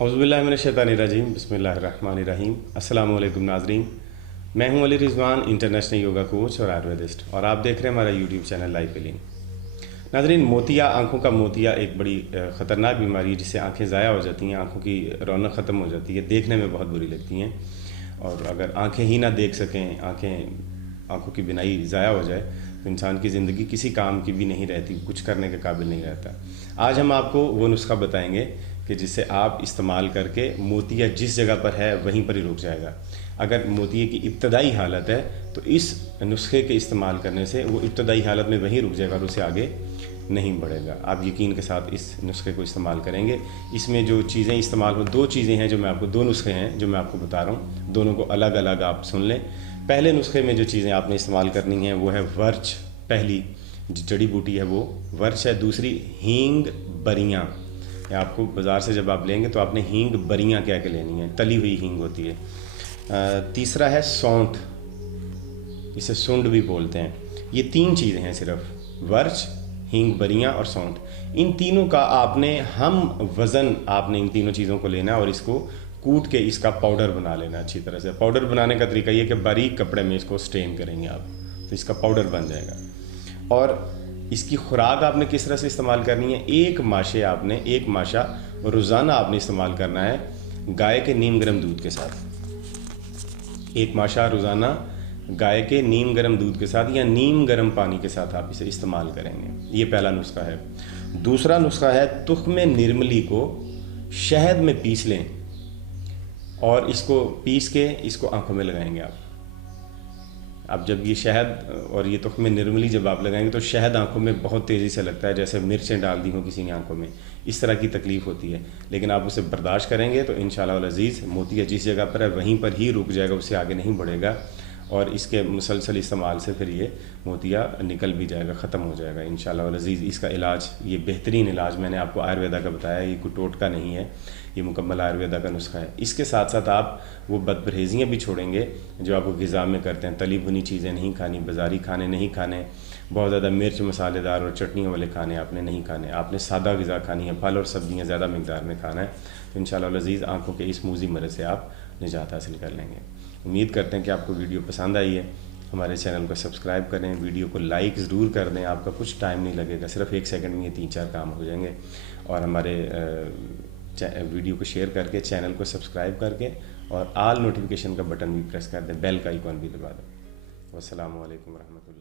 औज़ुबिल्लाहिमिनश्शैतानिर्रजीम बिस्मिल्लाहिर्रहमानिर्रहीम। अस्सलामु अलैकुम नाज़रीन, मैं हूं Ali Rizwan, international yoga coach और आयुर्वेदिस्ट, और आप देख रहे हैं हमारा यूट्यूब चैनल लाइफ हीलिंग। नाज़रीन, मोतिया, आँखों का मोतिया एक बड़ी ख़तरनाक बीमारी है जिससे आँखें ज़ाया हो जाती हैं, आँखों की रौनक ख़त्म हो जाती है, देखने में बहुत बुरी लगती हैं। और अगर आँखें ही ना देख सकें, आँखों की बिनाई ज़ाया हो जाए तो इंसान की ज़िंदगी किसी काम की भी नहीं रहती, कुछ करने के काबिल नहीं रहता। आज हम आपको वो नुस्खा बताएंगे कि जिससे आप इस्तेमाल करके मोतिया जिस जगह पर है वहीं पर ही रुक जाएगा। अगर मोतिये की इब्तदाई हालत है तो इस नुस्खे के इस्तेमाल करने से वो इब्तदाई हालत में वहीं रुक जाएगा और उससे आगे नहीं बढ़ेगा। आप यकीन के साथ इस नुस्खे को इस्तेमाल करेंगे। इसमें जो चीज़ें इस्तेमाल हो, दो चीज़ें हैं जो मैं आपको, दो नुस्खे हैं जो मैं आपको बता रहा हूँ, दोनों को अलग अलग आप सुन लें। पहले नुस्खे में जो चीज़ें आपने इस्तेमाल करनी हैं वो है वर्च। पहली जो जड़ी बूटी है वो वर्च है। दूसरी हींग बरियाँ। आपको बाज़ार से जब आप लेंगे तो आपने हींग बरियाँ क्या के लेनी है, तली हुई हींग होती है। तीसरा है सौंठ, इसे सुंड भी बोलते हैं। ये तीन चीज़ें हैं सिर्फ, वर्च, हींग बरियाँ और सौंठ। इन तीनों का आपने वज़न आपने इन तीनों चीज़ों को लेना और इसको कूट के इसका पाउडर बना लेना अच्छी तरह से। पाउडर बनाने का तरीका ये कि बारीक कपड़े में इसको स्ट्रेन करेंगे आप, तो इसका पाउडर बन जाएगा। और इसकी खुराक आपने किस तरह से इस्तेमाल करनी है, एक माशा रोज़ाना आपने इस्तेमाल करना है गाय के नीम गर्म दूध के साथ। एक माशा रोज़ाना गाय के नीम गर्म दूध के साथ या नीम गर्म पानी के साथ आप इसे इस्तेमाल करेंगे। ये पहला नुस्खा है। दूसरा नुस्खा है तुख्म निर्मली को शहद में पीस लें और इसको पीस के इसको आंखों में लगाएंगे आप। अब जब ये शहद और ये तुख्म निर्मली जब आप लगाएंगे तो शहद आंखों में बहुत तेज़ी से लगता है, जैसे मिर्चें डाल दी हों किसी ने आंखों में, इस तरह की तकलीफ़ होती है। लेकिन आप उसे बर्दाश्त करेंगे तो इंशाअल्लाह अज़ीज़ मोतिया जिस जगह पर है वहीं पर ही रुक जाएगा, उससे आगे नहीं बढ़ेगा। और इसके मुसलसल इस्तेमाल से फिर ये मोतिया निकल भी जाएगा, ख़त्म हो जाएगा इंशाअल्लाह अज़ीज़। इसका इलाज, ये बेहतरीन इलाज मैंने आपको आयुर्वेदा का बताया, ये कोई टोटका नहीं है, ये मुकम्मल आयुर्वेदा का नुस्खा है। इसके साथ साथ आप वो बदपरहेज़ियाँ भी छोड़ेंगे जो आप ग़िज़ा में करते हैं। तली भुनी चीज़ें नहीं खानी, बाज़ारी खाने नहीं खाने, बहुत ज़्यादा मिर्च मसालेदार और चटनियों वाले खाने आपने नहीं खाने। आपने सादा ग़िज़ा खानी है, फल और सब्ज़ियाँ ज़्यादा मकदार में खाना है। तो इंशाअल्लाह अज़ीज़ आँखों के इस मूज़ी मरज़ से आप निजात हासिल कर लेंगे। उम्मीद करते हैं कि आपको वीडियो पसंद आई है। हमारे चैनल को सब्सक्राइब करें, वीडियो को लाइक ज़रूर कर दें। आपका कुछ टाइम नहीं लगेगा, सिर्फ 1 सेकंड में ये 3-4 काम हो जाएंगे। और हमारे वीडियो को शेयर करके, चैनल को सब्सक्राइब करके और आल नोटिफिकेशन का बटन भी प्रेस कर दें, बेल का आइकॉन भी दबा दें। वस्सलामु अलैकुम रहमतुल्लाह।